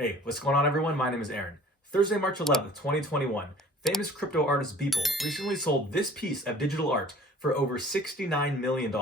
Hey, what's going on everyone? My name is Aaron. Thursday, March 11th, 2021, famous crypto artist Beeple recently sold this piece of digital art for over $69 million.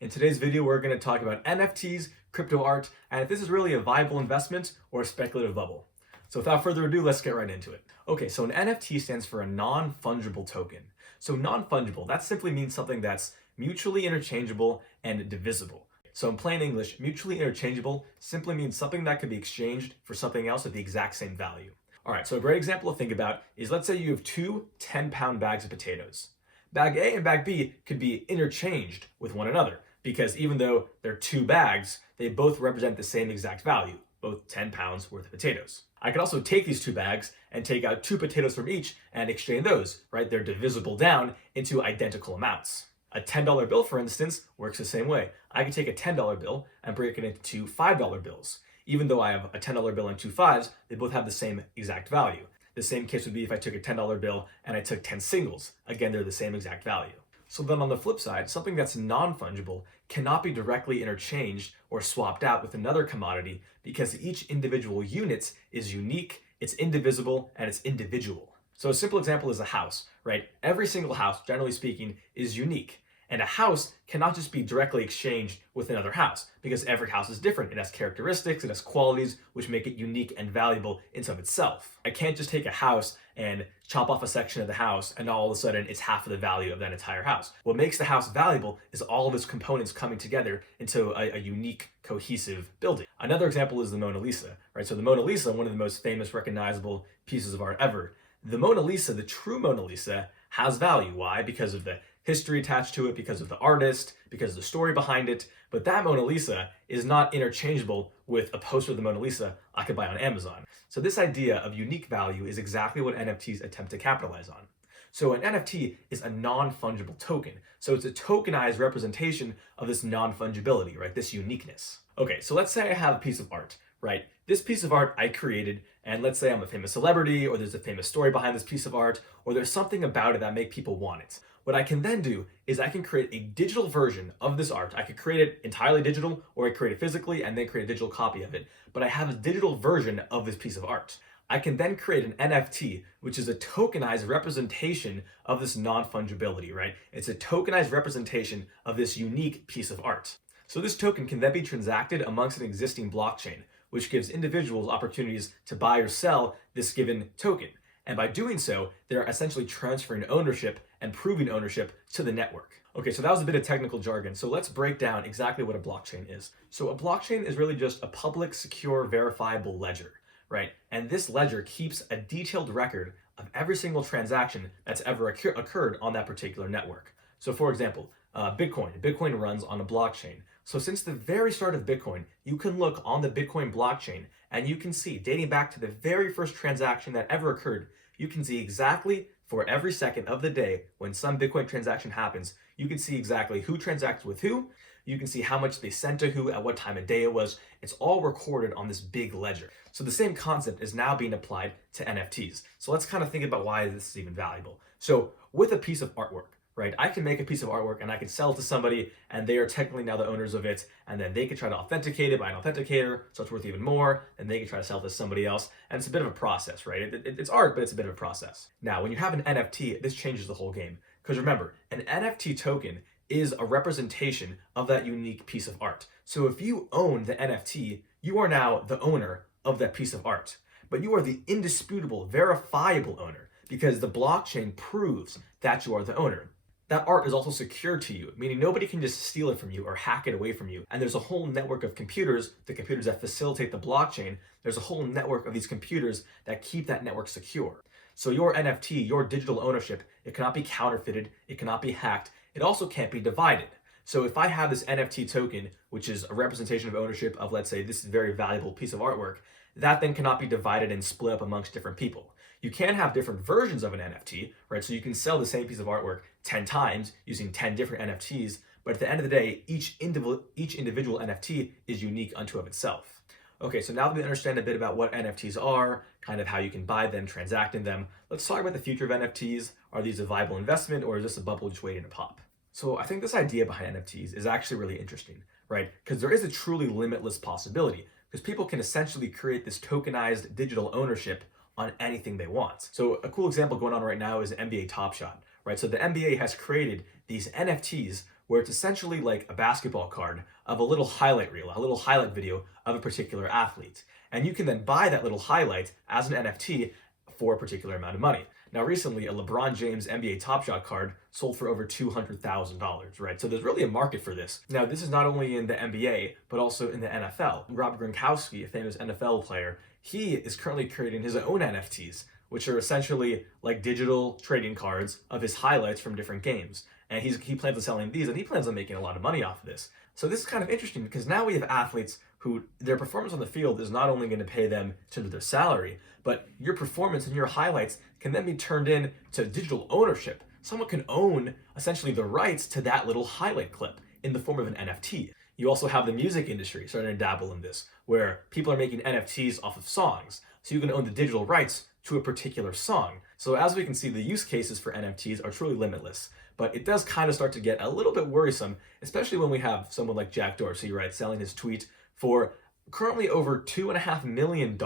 In today's video, we're going to talk about NFTs, crypto art, and if this is really a viable investment or a speculative bubble. So without further ado, let's get right into it. Okay, so an NFT stands for a non-fungible token. So non-fungible, that simply means something that's mutually interchangeable and divisible. So in plain English, mutually interchangeable simply means something that could be exchanged for something else of the exact same value. All right, so a great example to think about is, let's say you have two 10-pound bags of potatoes. Bag A and bag B could be interchanged with one another because even though they're two bags, they both represent the same exact value, both 10 pounds worth of potatoes. I could also take these two bags and take out two potatoes from each and exchange those, right? They're divisible down into identical amounts. A $10 bill, for instance, works the same way. I could take a $10 bill and break it into two $5 bills. Even though I have a $10 bill and two fives, they both have the same exact value. The same case would be if I took a $10 bill and I took 10 singles. Again, they're the same exact value. So then on the flip side, something that's non-fungible cannot be directly interchanged or swapped out with another commodity because each individual unit is unique, it's indivisible, and it's individual. So a simple example is a house, right? Every single house, generally speaking, is unique. And a house cannot just be directly exchanged with another house because every house is different. It has characteristics, it has qualities which make it unique and valuable in and of itself. I can't just take a house and chop off a section of the house and all of a sudden it's half of the value of that entire house. What makes the house valuable is all of its components coming together into a unique, cohesive building. Another example is the Mona Lisa, right? So the Mona Lisa, one of the most famous, recognizable pieces of art ever. The Mona Lisa, the true Mona Lisa, has value. Why? Because of the history attached to it, because of the artist, because of the story behind it. But that Mona Lisa is not interchangeable with a poster of the Mona Lisa I could buy on Amazon. So this idea of unique value is exactly what NFTs attempt to capitalize on. So an NFT is a non-fungible token. So it's a tokenized representation of this non-fungibility, right? This uniqueness. Okay, so let's say I have a piece of art, right? This piece of art I created, and let's say I'm a famous celebrity, or there's a famous story behind this piece of art, or there's something about it that make people want it. What I can then do is I can create a digital version of this art. I could create it entirely digital, or I create it physically and then create a digital copy of it. But I have a digital version of this piece of art. I can then create an NFT, which is a tokenized representation of this non-fungibility, right? It's a tokenized representation of this unique piece of art. So this token can then be transacted amongst an existing blockchain, which gives individuals opportunities to buy or sell this given token. And by doing so, they're essentially transferring ownership and proving ownership to the network. Okay, so that was a bit of technical jargon. So let's break down exactly what a blockchain is. So a blockchain is really just a public, secure, verifiable ledger, right? And this ledger keeps a detailed record of every single transaction that's ever occurred on that particular network. So for example, Bitcoin runs on a blockchain. So since the very start of Bitcoin, you can look on the Bitcoin blockchain and you can see, dating back to the very first transaction that ever occurred, you can see exactly for every second of the day when some Bitcoin transaction happens, you can see exactly who transacts with who, you can see how much they sent to who, at what time of day it was. It's all recorded on this big ledger. So the same concept is now being applied to NFTs. So let's kind of think about why this is even valuable. So with a piece of artwork, right? I can make a piece of artwork and I can sell it to somebody and they are technically now the owners of it, and then they can try to authenticate it by an authenticator, so it's worth even more, and they can try to sell it to somebody else, and it's a bit of a process, right? It's art, but it's a bit of a process. Now, when you have an NFT, this changes the whole game. Because remember, an NFT token is a representation of that unique piece of art. So if you own the NFT, you are now the owner of that piece of art, but you are the indisputable, verifiable owner because the blockchain proves that you are the owner. That art is also secure to you, meaning nobody can just steal it from you or hack it away from you. And there's a whole network of computers, the computers that facilitate the blockchain, there's a whole network of these computers that keep that network secure. So your NFT, your digital ownership, it cannot be counterfeited, it cannot be hacked, it also can't be divided. So if I have this NFT token, which is a representation of ownership of, let's say, this very valuable piece of artwork, that then cannot be divided and split up amongst different people. You can have different versions of an NFT, right? So you can sell the same piece of artwork 10 times using 10 different NFTs, but at the end of the day, each individual NFT is unique unto of itself. Okay, so now that we understand a bit about what NFTs are, kind of how you can buy them, transact in them, let's talk about the future of NFTs. Are these a viable investment, or is this a bubble just waiting to pop? So I think this idea behind NFTs is actually really interesting, right? Because there is a truly limitless possibility. because people can essentially create this tokenized digital ownership on anything they want. So a cool example going on right now is NBA Top Shot, right? So the NBA has created these NFTs where it's essentially like a basketball card of a little highlight reel, a little highlight video of a particular athlete. And you can then buy that little highlight as an NFT for a particular amount of money. Now, recently, a LeBron James NBA Top Shot card sold for over $200,000, right? So there's really a market for this. Now, this is not only in the NBA, but also in the NFL. Rob Gronkowski, a famous NFL player, he is currently creating his own NFTs, which are essentially like digital trading cards of his highlights from different games. And he plans on selling these, and he plans on making a lot of money off of this. So this is kind of interesting because now we have athletes who their performance on the field is not only going to pay them to their salary, but your performance and your highlights can then be turned into digital ownership. Someone can own essentially the rights to that little highlight clip in the form of an NFT. You also have the music industry starting to dabble in this, where people are making NFTs off of songs. So you can own the digital rights to a particular song. So as we can see, the use cases for NFTs are truly limitless. But it does kind of start to get a little bit worrisome, especially when we have someone like Jack Dorsey, right, selling his tweet for currently over $2.5 million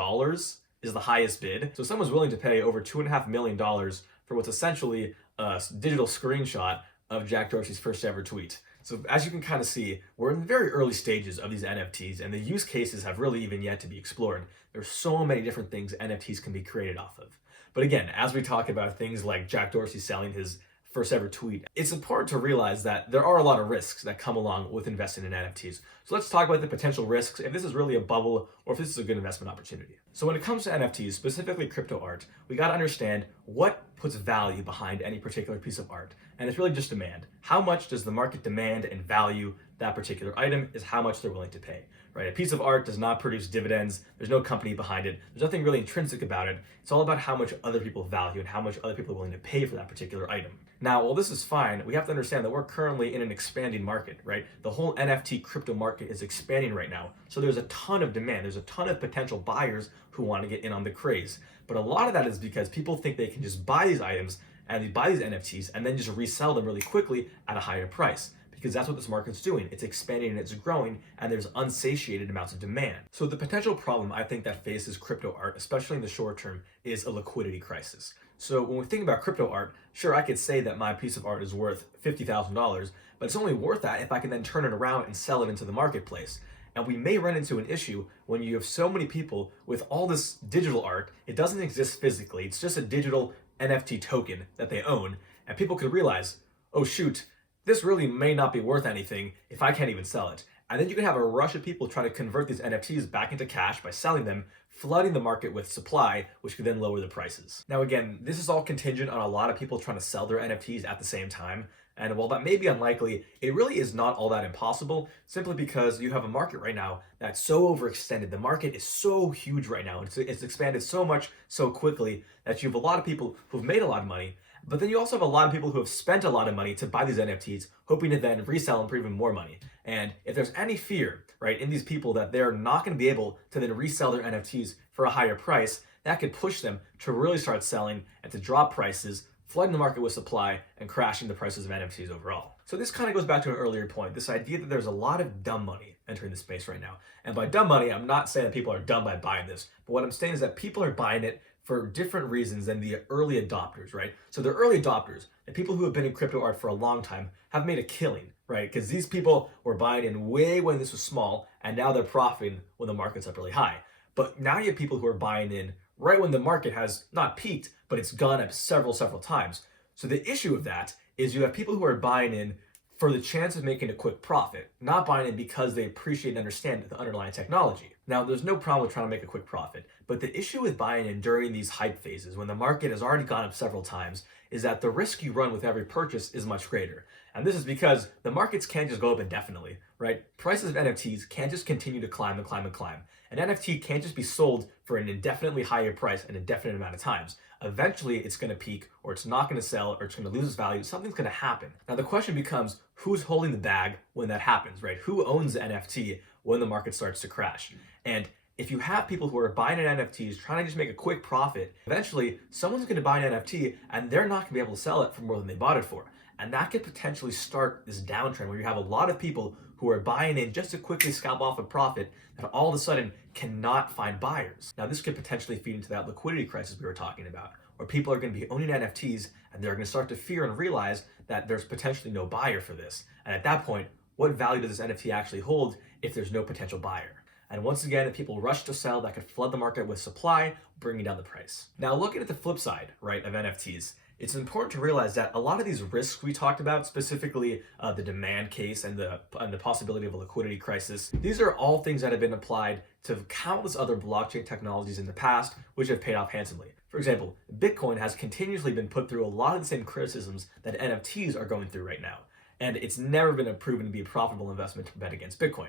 is the highest bid. So someone's willing to pay over $2.5 million for what's essentially a digital screenshot of Jack Dorsey's first ever tweet. So as you can kind of see, we're in the very early stages of these NFTs, and the use cases have really even yet to be explored. There's so many different things NFTs can be created off of. But again, as we talk about things like Jack Dorsey selling his first ever tweet, it's important to realize that there are a lot of risks that come along with investing in NFTs. So let's talk about the potential risks, if this is really a bubble or if this is a good investment opportunity. So when it comes to NFTs, specifically crypto art, we got to understand what puts value behind any particular piece of art. And it's really just demand. How much does the market demand and value that particular item is how much they're willing to pay, right? A piece of art does not produce dividends. There's no company behind it. There's nothing really intrinsic about it. It's all about how much other people value and how much other people are willing to pay for that particular item. Now, while this is fine, we have to understand that we're currently in an expanding market, right? The whole NFT crypto market is expanding right now. So there's a ton of demand. There's a ton of potential buyers who want to get in on the craze. But a lot of that is because people think they can just buy these items and they buy these NFTs and then just resell them really quickly at a higher price. Because that's what this market's doing. It's expanding and it's growing, and there's unsatiated amounts of demand. So the potential problem I think that faces crypto art, especially in the short term, is a liquidity crisis. So when we think about crypto art, sure, I could say that my piece of art is worth $50,000, but it's only worth that if I can then turn it around and sell it into the marketplace. And we may run into an issue when you have so many people with all this digital art. It doesn't exist physically. It's just a digital NFT token that they own. And people could realize, oh shoot, this really may not be worth anything if I can't even sell it. And then you can have a rush of people trying to convert these NFTs back into cash by selling them, flooding the market with supply, which could then lower the prices. Now again, this is all contingent on a lot of people trying to sell their NFTs at the same time. And while that may be unlikely, it really is not all that impossible, simply because you have a market right now that's so overextended. The market is so huge right now. It's expanded so much so quickly that you have a lot of people who've made a lot of money. But then you also have a lot of people who have spent a lot of money to buy these NFTs, hoping to then resell them for even more money. And if there's any fear, right, in these people that they're not going to be able to then resell their NFTs for a higher price, that could push them to really start selling and to drop prices, flooding the market with supply and crashing the prices of NFTs overall. So this kind of goes back to an earlier point, this idea that there's a lot of dumb money entering the space right now. And by dumb money, I'm not saying that people are dumb by buying this, but what I'm saying is that people are buying it for different reasons than the early adopters, right? So the early adopters, the people who have been in crypto art for a long time, have made a killing, right? Because these people were buying in way when this was small, and now they're profiting when the market's up really high. But now you have people who are buying in right when the market has not peaked, but it's gone up several times. So the issue of that is you have people who are buying in for the chance of making a quick profit, not buying in because they appreciate and understand the underlying technology. Now, there's no problem with trying to make a quick profit, but the issue with buying in during these hype phases, when the market has already gone up several times, is that the risk you run with every purchase is much greater. And this is because the markets can't just go up indefinitely, right? Prices of NFTs can't just continue to climb and climb and climb. An NFT can't just be sold for an indefinitely higher price an indefinite amount of times. Eventually, it's going to peak, or it's not going to sell, or it's going to lose its value. Something's going to happen. Now, the question becomes, who's holding the bag when that happens, right? Who owns the NFT when the market starts to crash? And if you have people who are buying an NFTs, trying to just make a quick profit, eventually, someone's going to buy an NFT, and they're not going to be able to sell it for more than they bought it for. And that could potentially start this downtrend where you have a lot of people who are buying in just to quickly scalp off a profit that all of a sudden cannot find buyers. Now, this could potentially feed into that liquidity crisis we were talking about, where people are going to be owning NFTs and they're going to start to fear and realize that there's potentially no buyer for this. And at that point, what value does this NFT actually hold if there's no potential buyer? And once again, if people rush to sell, that could flood the market with supply, bringing down the price. Now, looking at the flip side, right, of NFTs, it's important to realize that a lot of these risks we talked about, specifically the demand case and the possibility of a liquidity crisis, these are all things that have been applied to countless other blockchain technologies in the past, which have paid off handsomely. For example, Bitcoin has continuously been put through a lot of the same criticisms that NFTs are going through right now, and it's never been proven to be a profitable investment to bet against Bitcoin.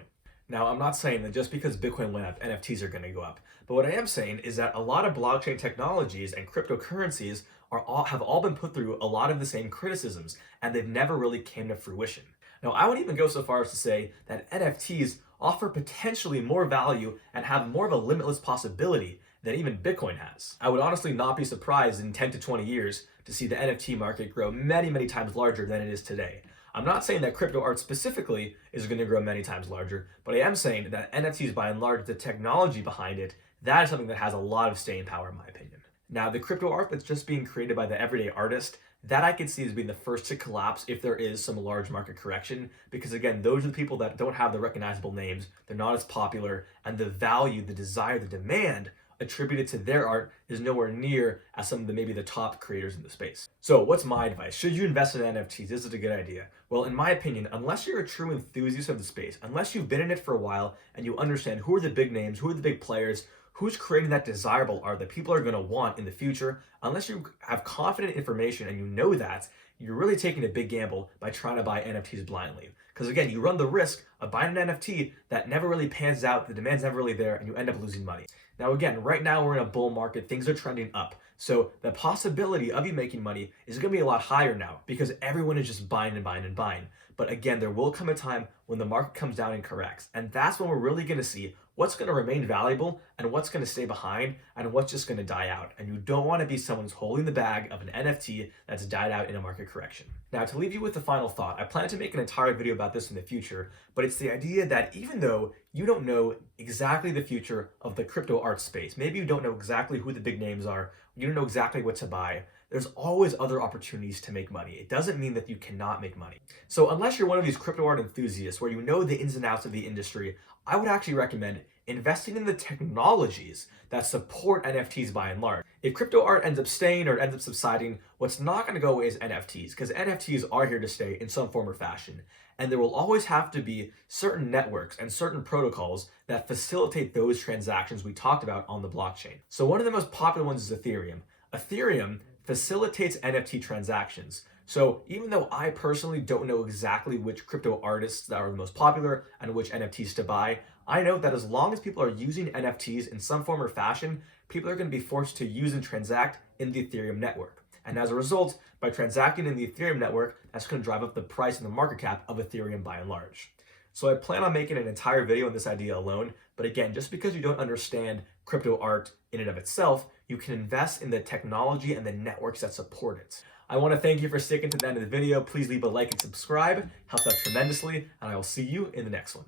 Now, I'm not saying that just because Bitcoin went up, NFTs are going to go up. But what I am saying is that a lot of blockchain technologies and cryptocurrencies have all been put through a lot of the same criticisms, and they've never really came to fruition. Now, I would even go so far as to say that NFTs offer potentially more value and have more of a limitless possibility than even Bitcoin has. I would honestly not be surprised in 10 to 20 years to see the NFT market grow many, many times larger than it is today. I'm not saying that crypto art specifically is going to grow many times larger, but I am saying that NFTs, by and large, the technology behind it, that is something that has a lot of staying power in my opinion. Now, the crypto art that's just being created by the everyday artist, that I can see as being the first to collapse if there is some large market correction, because again, those are the people that don't have the recognizable names, they're not as popular, and the value, the desire, the demand attributed to their art is nowhere near as some of maybe the top creators in the space. So what's my advice? Should you invest in NFTs? Is it a good idea? Well, in my opinion, unless you're a true enthusiast of the space, unless you've been in it for a while and you understand who are the big names, who are the big players, who's creating that desirable art that people are going to want in the future, unless you have confident information and you know that, you're really taking a big gamble by trying to buy NFTs blindly. Because again, you run the risk of buying an NFT that never really pans out, the demand's never really there, and you end up losing money. Now again, right now we're in a bull market, things are trending up. So the possibility of you making money is going to be a lot higher now because everyone is just buying and buying and buying. But again, there will come a time when the market comes down and corrects. And that's when we're really going to see what's going to remain valuable and what's going to stay behind and what's just going to die out. And you don't want to be someone who's holding the bag of an NFT that's died out in a market correction. Now, to leave you with the final thought, I plan to make an entire video about this in the future, but it's the idea that even though you don't know exactly the future of the crypto art space, maybe you don't know exactly who the big names are, you don't know exactly what to buy, there's always other opportunities to make money. It doesn't mean that you cannot make money. So unless you're one of these crypto art enthusiasts where you know the ins and outs of the industry, I would actually recommend investing in the technologies that support NFTs by and large. If crypto art ends up staying or ends up subsiding, what's not going to go away is NFTs, because NFTs are here to stay in some form or fashion. And there will always have to be certain networks and certain protocols that facilitate those transactions we talked about on the blockchain. So one of the most popular ones is Ethereum. Ethereum facilitates NFT transactions. So even though I personally don't know exactly which crypto artists that are the most popular and which NFTs to buy, I know that as long as people are using NFTs in some form or fashion, people are going to be forced to use and transact in the Ethereum network. And as a result, by transacting in the Ethereum network, that's going to drive up the price and the market cap of Ethereum by and large. So I plan on making an entire video on this idea alone, but again, just because you don't understand crypto art in and of itself, you can invest in the technology and the networks that support it. I want to thank you for sticking to the end of the video. Please leave a like and subscribe. Helps out tremendously, and I will see you in the next one.